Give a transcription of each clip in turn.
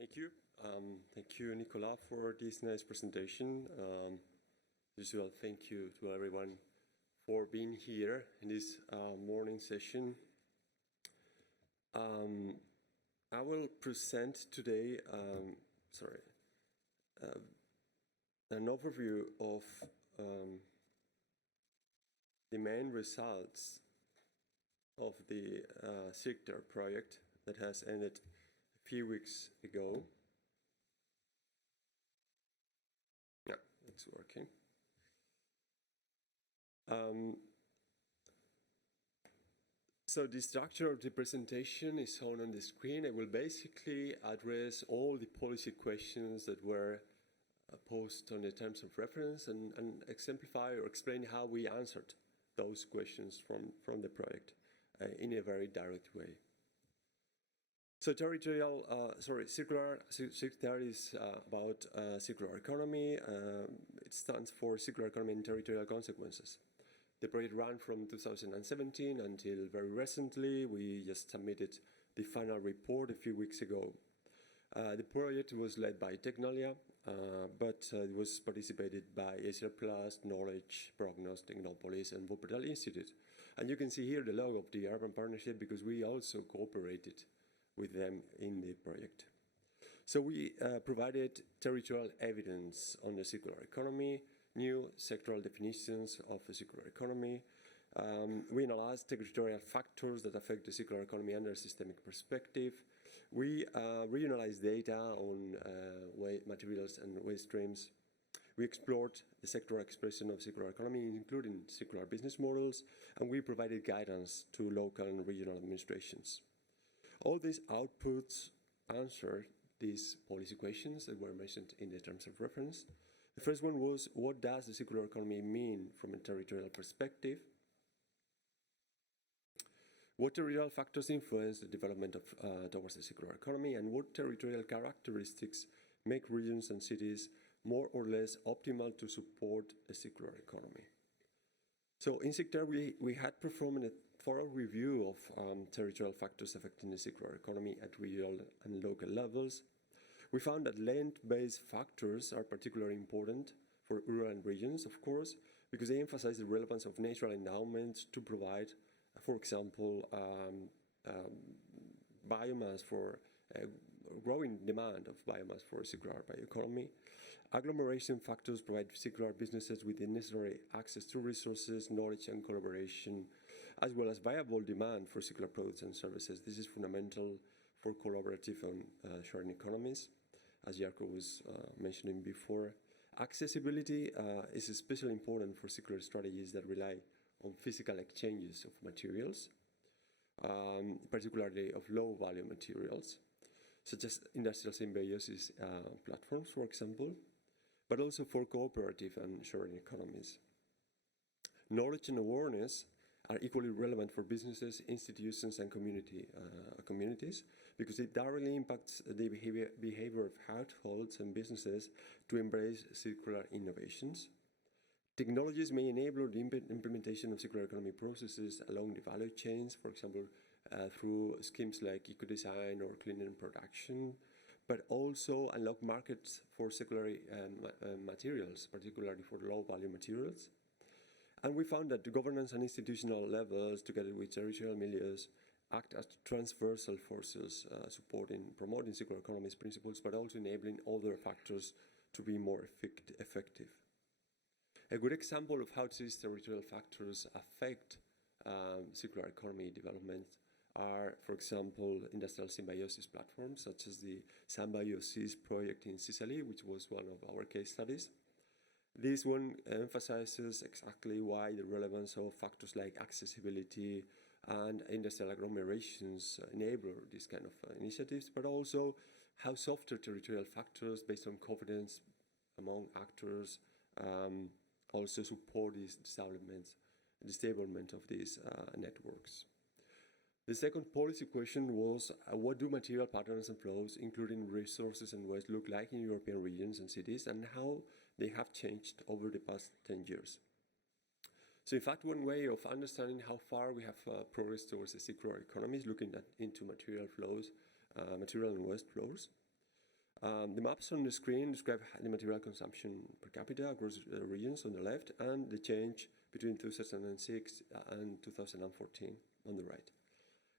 Thank you. Thank you, Nicola, for this nice presentation. As well, thank you to everyone for being here in this morning session. I will present today, an overview of the main results of the CIRCTER project that has ended a few weeks ago. Yeah, it's working. So the structure of the presentation is shown on the screen. I will basically address all the policy questions that were posed on the terms of reference and exemplify or explain how we answered those questions from the project in a very direct way. So CIRCTER is about circular economy. It stands for Circular Economy and Territorial Consequences. The project ran from 2017 until very recently. We just submitted the final report a few weeks ago. The project was led by Technol, but it was participated by ACR+, Knowledge, Prognos, Technol, and Wuppertal Institute. And you can see here the logo of the Urban Partnership because we also cooperated with them in the project. So we provided territorial evidence on the circular economy, new sectoral definitions of a circular economy. We analyzed territorial factors that affect the circular economy under a systemic perspective. We regionalized data on materials and waste streams. We explored the sectoral expression of circular economy, including circular business models, and we provided guidance to local and regional administrations. All these outputs answer these policy questions that were mentioned in the terms of reference. The first one was, what does the circular economy mean from a territorial perspective? What territorial factors influence the development of towards the circular economy, and what territorial characteristics make regions and cities more or less optimal to support a circular economy? So in CIRCTER, we had performed a thorough review of territorial factors affecting the circular economy at regional and local levels. We found that land-based factors are particularly important for rural regions, of course, because they emphasize the relevance of natural endowments to provide, for example, biomass for growing demand of biomass for a circular bioeconomy. Agglomeration factors provide circular businesses with the necessary access to resources, knowledge, and collaboration, as well as viable demand for circular products and services. This is fundamental for collaborative and sharing economies, as Jarkko was mentioning before. Accessibility is especially important for circular strategies that rely on physical exchanges of materials, particularly of low-value materials, such as industrial SymbioSIS platforms, for example, but also for cooperative and sharing economies. Knowledge and awareness are equally relevant for businesses, institutions, and communities, because it directly impacts the behavior of households and businesses to embrace circular innovations. Technologies may enable the implementation of circular economy processes along the value chains, for example, through schemes like eco-design or clean and production, but also unlock markets for circular materials, particularly for low-value materials. And we found that the governance and institutional levels, together with territorial milieux, act as transversal forces promoting circular economy principles, but also enabling other factors to be more effective. A good example of how these territorial factors affect circular economy development are, for example, industrial SymbioSIS platforms, such as the SymbioSIS project in Sicily, which was one of our case studies. This one emphasizes exactly why the relevance of factors like accessibility and industrial agglomerations enable these kind of initiatives, but also how softer territorial factors based on confidence among actors also support these disablement of these networks. The second policy question was, what do material patterns and flows, including resources and waste, look like in European regions and cities, and how they have changed over the past 10 years? So in fact, one way of understanding how far we have progressed towards a circular economy is looking into material flows, material and waste flows. The maps on the screen describe the material consumption per capita across regions on the left and the change between 2006 and 2014 on the right.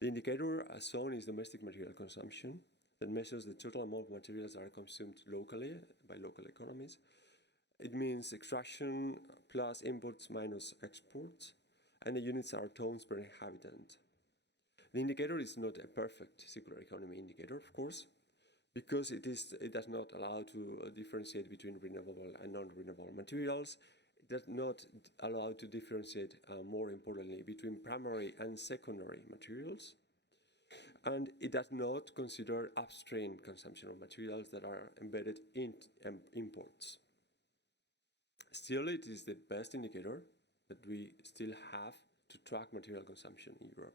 The indicator as shown is domestic material consumption that measures the total amount of materials that are consumed locally by local economies. It means extraction plus imports minus exports, and the units are tons per inhabitant. The indicator is not a perfect circular economy indicator, of course, because it does not allow to differentiate between renewable and non-renewable materials. It does not allow to differentiate, more importantly, between primary and secondary materials. And it does not consider upstream consumption of materials that are embedded in imports. Still, it is the best indicator that we still have to track material consumption in Europe.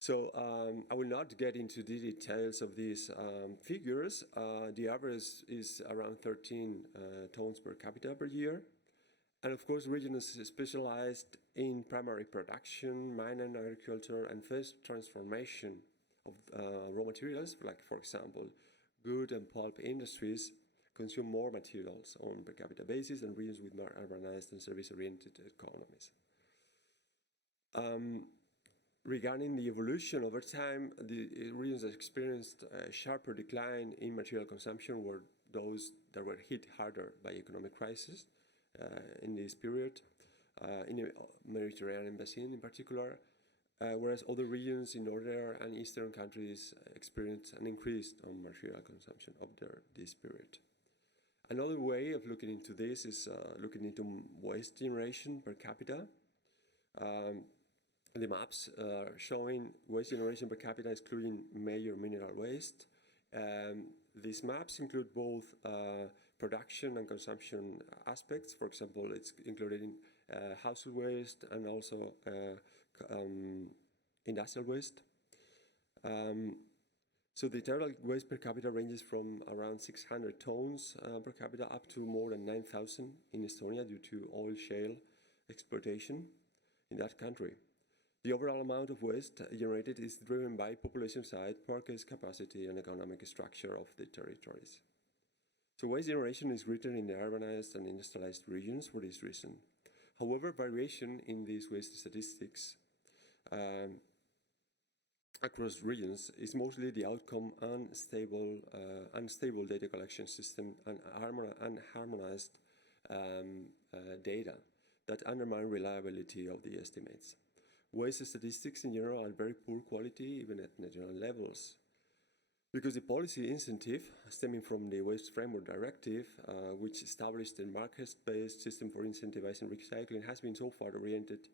So I will not get into the details of these figures. The average is around 13 tons per capita per year. And of course, regions specialized in primary production, mining, agriculture, and first transformation of raw materials, like, for example, wood and pulp industries, consume more materials on per capita basis than regions with more urbanized and service-oriented economies. Regarding the evolution over time, the regions that experienced a sharper decline in material consumption were those that were hit harder by economic crisis in this period, in the Mediterranean basin in particular, whereas other regions in northern and eastern countries experienced an increase on material consumption over this period. Another way of looking into this is looking into waste generation per capita. The maps showing waste generation per capita excluding major mineral waste. These maps include both production and consumption aspects. For example, it's included in household waste and also industrial waste. So the total waste per capita ranges from around 600 tons per capita up to more than 9,000 in Estonia due to oil shale exploitation in that country. The overall amount of waste generated is driven by population size, purchase capacity, and economic structure of the territories. So waste generation is greater in the urbanized and industrialized regions for this reason. However, variation in these waste statistics across regions is mostly the outcome unstable data collection system and harmonized data that undermine reliability of the estimates. Waste statistics in general are very poor quality, even at national levels. Because the policy incentive stemming from the Waste Framework Directive, which established a market-based system for incentivizing recycling, has been so far oriented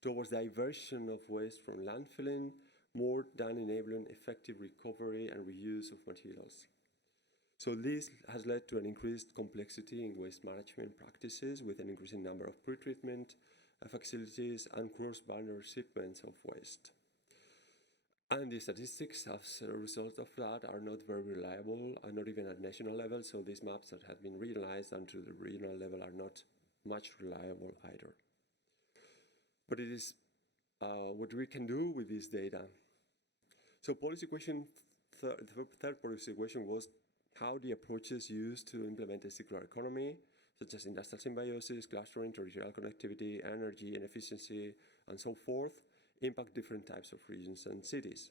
towards diversion of waste from landfilling more than enabling effective recovery and reuse of materials. So this has led to an increased complexity in waste management practices with an increasing number of pretreatment facilities and cross-border shipments of waste. And the statistics as a result of that are not very reliable, and not even at national level, so these maps that have been regionalized onto the regional level are not much reliable either. But it is what we can do with this data. So policy question, the third policy question was how the approaches used to implement a circular economy, such as industrial symbiosis, clustering, territorial connectivity, energy and efficiency, and so forth, impact different types of regions and cities.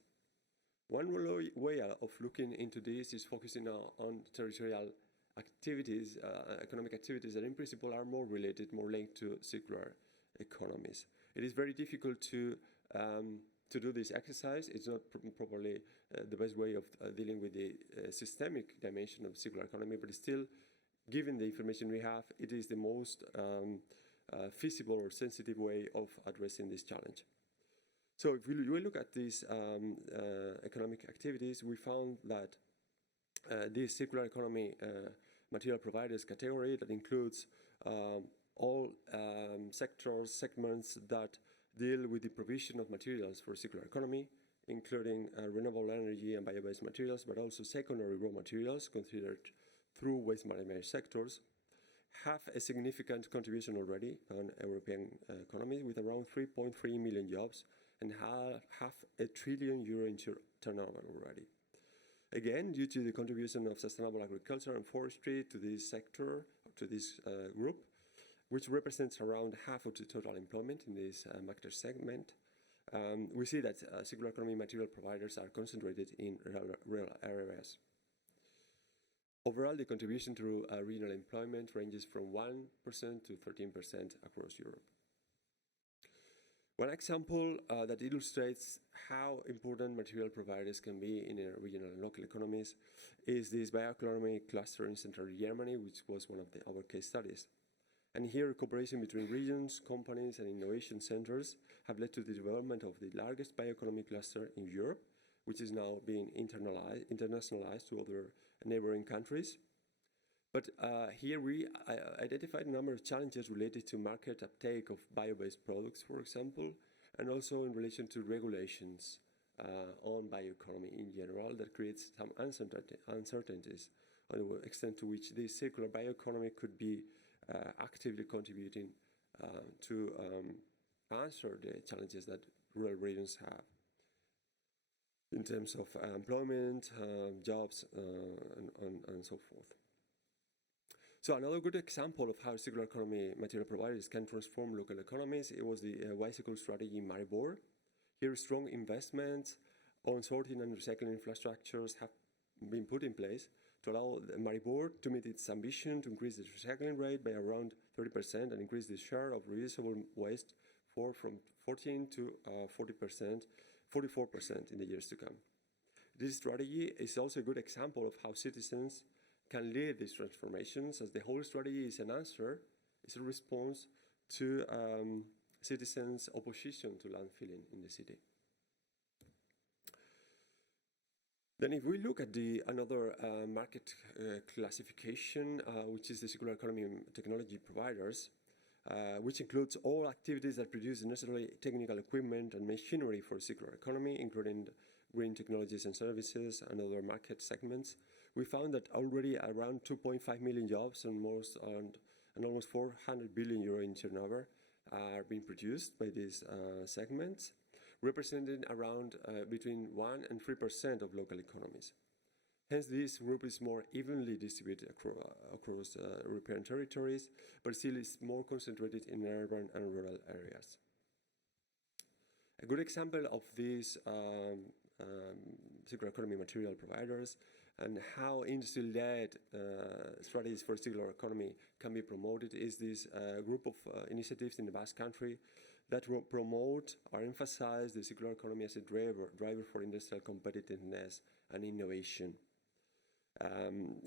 One way of looking into this is focusing on territorial activities, economic activities that in principle are more related, more linked to circular economies. It is very difficult to do this exercise. It's not probably the best way of dealing with the systemic dimension of circular economy, but still, given the information we have, it is the most feasible or sensitive way of addressing this challenge. So if we look at these economic activities, we found that this circular economy material providers category that includes all segments that deal with the provision of materials for circular economy, including renewable energy and bio-based materials, but also secondary raw materials considered through waste management sectors, have a significant contribution already on European economy with around 3.3 million jobs and half a trillion euro in turnover already. Again, due to the contribution of sustainable agriculture and forestry to this sector, to this group, which represents around half of the total employment in this market segment, we see that circular economy material providers are concentrated in rural areas. Overall, the contribution to regional employment ranges from 1% to 13% across Europe. One example that illustrates how important material providers can be in regional and local economies is this bioeconomy cluster in central Germany, which was one of our case studies. And here, cooperation between regions, companies, and innovation centers have led to the development of the largest bioeconomy cluster in Europe, which is now being internationalized to other neighboring countries. But here we identified a number of challenges related to market uptake of bio-based products, for example, and also in relation to regulations on bioeconomy in general that creates some uncertainties on the extent to which this circular bioeconomy could be actively contributing to answer the challenges that rural regions have in terms of employment, jobs, and so forth. So another good example of how circular economy material providers can transform local economies, it was the WCYCLE strategy in Maribor. Here, strong investments on sorting and recycling infrastructures have been put in place to allow Maribor to meet its ambition to increase the recycling rate by around 30% and increase the share of reusable waste from 14 to 44% in the years to come. This strategy is also a good example of how citizens can lead these transformations, as the whole strategy is an answer, is a response to citizens' opposition to landfilling in the city. Then if we look at another market classification, which is the circular economy technology providers, which includes all activities that produce the necessary technical equipment and machinery for circular economy, including green technologies and services and other market segments, we found that already around 2.5 million jobs and almost 400 billion euro in turnover are being produced by these segments, representing around between 1% and 3% of local economies. Hence, this group is more evenly distributed across European territories, but still is more concentrated in urban and rural areas. A good example of these circular economy material providers and how industry-led strategies for circular economy can be promoted is this group of initiatives in the Basque Country that will promote or emphasize the circular economy as a driver for industrial competitiveness and innovation.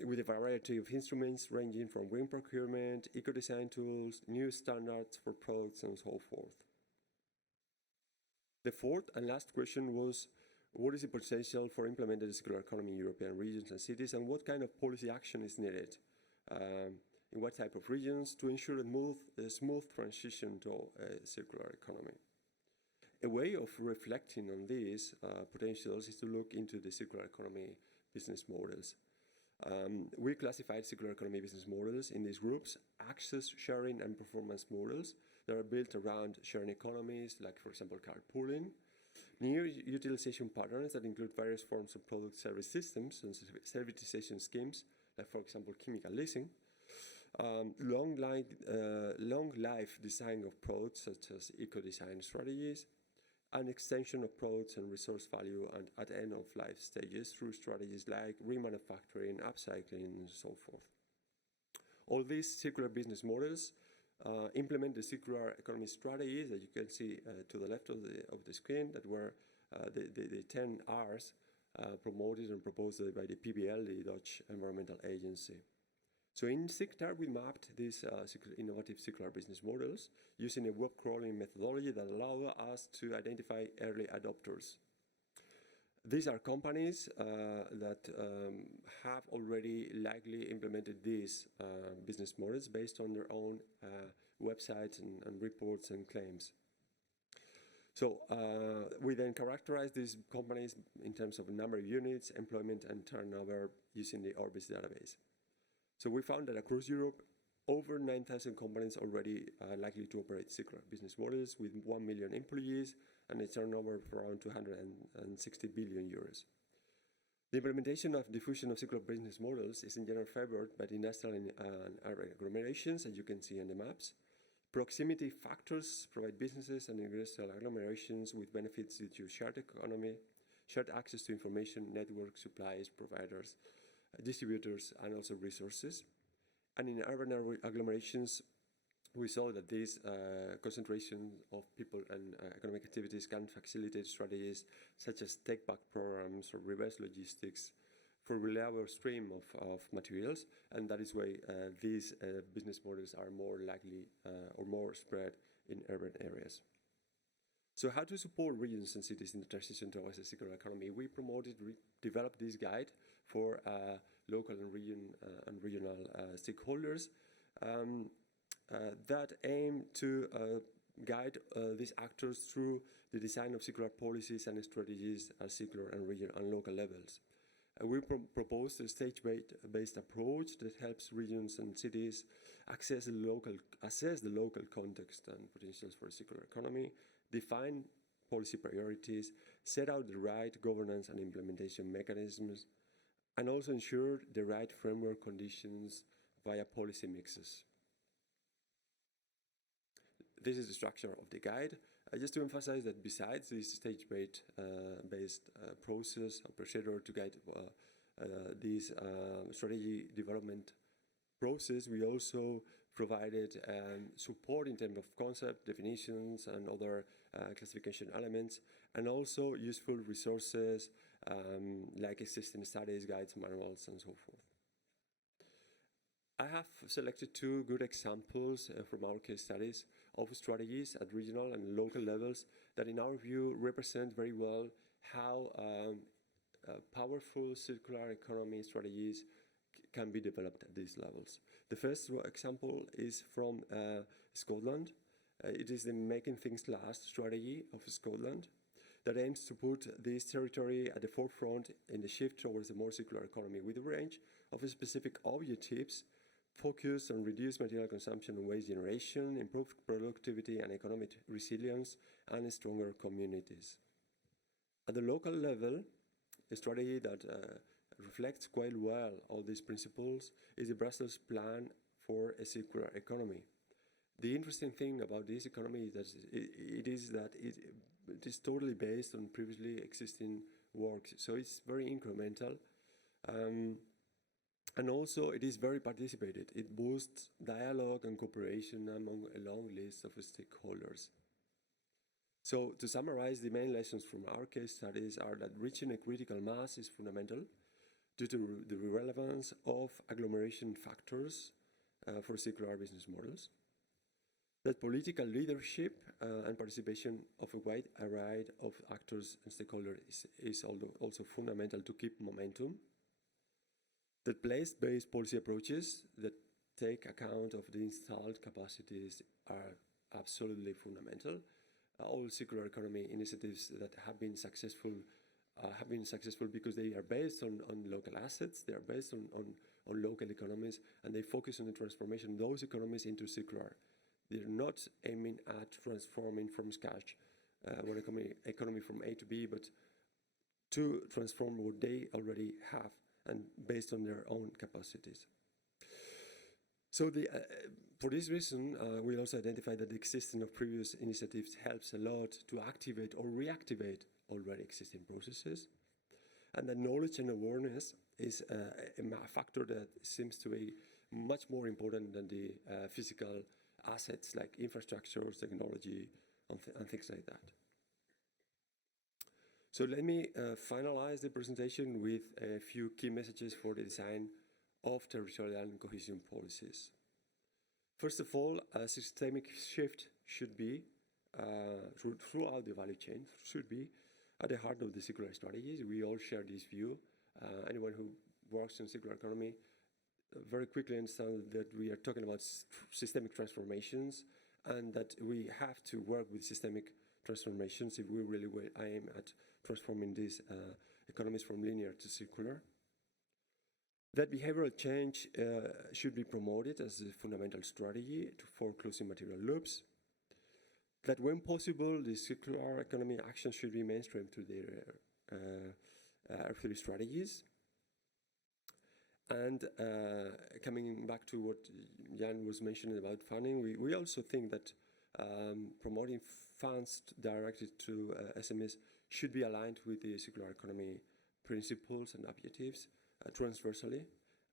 With a variety of instruments ranging from green procurement, eco-design tools, new standards for products, and so forth. The fourth and last question was, what is the potential for implementing the circular economy in European regions and cities, and what kind of policy action is needed in what type of regions to ensure a smooth transition to a circular economy? A way of reflecting on these potentials is to look into the circular economy business models. We classified circular economy business models in these groups: access, sharing, and performance models that are built around sharing economies, like, for example, carpooling; new utilization patterns that include various forms of product service systems and servitization schemes, like, for example, chemical leasing; long life design of products, such as eco-design strategies; and extension of products and resource value and at end of life stages through strategies like remanufacturing, upcycling, and so forth. All these circular business models implement the circular economy strategies that you can see to the left of the screen, that were the 10 R's promoted and proposed by the PBL, the Dutch Environmental Agency. So in CIRCTER, we mapped these innovative circular business models using a web crawling methodology that allowed us to identify early adopters. These are companies that have already likely implemented these business models based on their own websites and reports and claims. So we then characterize these companies in terms of number of units, employment, and turnover using the Orbis database. So we found that across Europe, over 9,000 companies already likely to operate circular business models with 1 million employees and a turnover of around 260 billion euros. The implementation of diffusion of circular business models is in general favored by the industrial and urban agglomerations, as you can see on the maps. Proximity factors provide businesses and industrial agglomerations with benefits due to shared economy, shared access to information, network, supplies, providers, distributors, and also resources. And in urban agglomerations, we saw that this concentration of people and economic activities can facilitate strategies such as take-back programs or reverse logistics for reliable stream of materials, and that is why these business models are more likely or more spread in urban areas. So how to support regions and cities in the transition towards a circular economy? We developed this guide for local and regional stakeholders that aim to guide these actors through the design of circular policies and strategies at circular and regional and local levels. We propose a stage-based approach that helps regions and cities assess the local context and potentials for a circular economy, define policy priorities, set out the right governance and implementation mechanisms, and also ensure the right framework conditions via policy mixes. This is the structure of the guide. Just to emphasize that besides this stage-based process or procedure to guide this strategy development process, we also provided support in terms of concept, definitions, and other classification elements, and also useful resources like existing studies, guides, manuals, and so forth. I have selected two good examples from our case studies of strategies at regional and local levels that in our view represent very well how powerful circular economy strategies can be developed at these levels. The first example is from Scotland. It is the Making Things Last strategy of Scotland that aims to put this territory at the forefront in the shift towards a more circular economy with a range of specific objectives focused on reduced material consumption and waste generation, improved productivity and economic resilience, and stronger communities. At the local level, a strategy that reflects quite well all these principles is the Brussels Plan for a Circular Economy. The interesting thing about this economy is that it is totally based on previously existing work, so it's very incremental. And also, it is very participated. It boosts dialogue and cooperation among a long list of stakeholders. So, to summarize, the main lessons from our case studies are that reaching a critical mass is fundamental due to the relevance of agglomeration factors for circular business models. That political leadership and participation of a wide array of actors and stakeholders is also fundamental to keep momentum. That place-based policy approaches that take account of the installed capacities are absolutely fundamental. All circular economy initiatives that have been successful because they are based on local assets, they are based on local economies, and they focus on the transformation of those economies into circular. They're not aiming at transforming from scratch one economy from A to B, but to transform what they already have and based on their own capacities. So for this reason, we also identified that the existence of previous initiatives helps a lot to activate or reactivate already existing processes, and that knowledge and awareness is a factor that seems to be much more important than the physical assets like infrastructures, technology, and things like that. So let me finalize the presentation with a few key messages for the design of territorial and cohesion policies. First of all, a systemic shift should be, throughout the value chain, should be at the heart of the circular strategies. We all share this view. Anyone who works in circular economy very quickly understands that we are talking about systemic transformations and that we have to work with systemic transformations if we really aim at transforming these economies from linear to circular. That behavioral change should be promoted as a fundamental strategy for closing material loops. That when possible, the circular economy action should be mainstreamed to their R3 strategies. And coming back to what Jan was mentioning about funding, we also think that promoting funds directed to SMEs should be aligned with the circular economy principles and objectives transversally,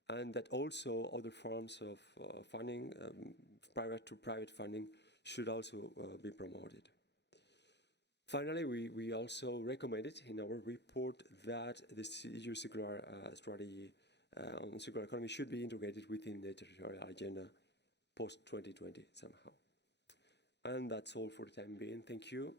and that also other forms of funding, private to private funding, should also be promoted. Finally, we also recommended in our report that the EU circular strategy on the circular economy should be integrated within the territorial agenda post-2020 somehow. And that's all for the time being. Thank you.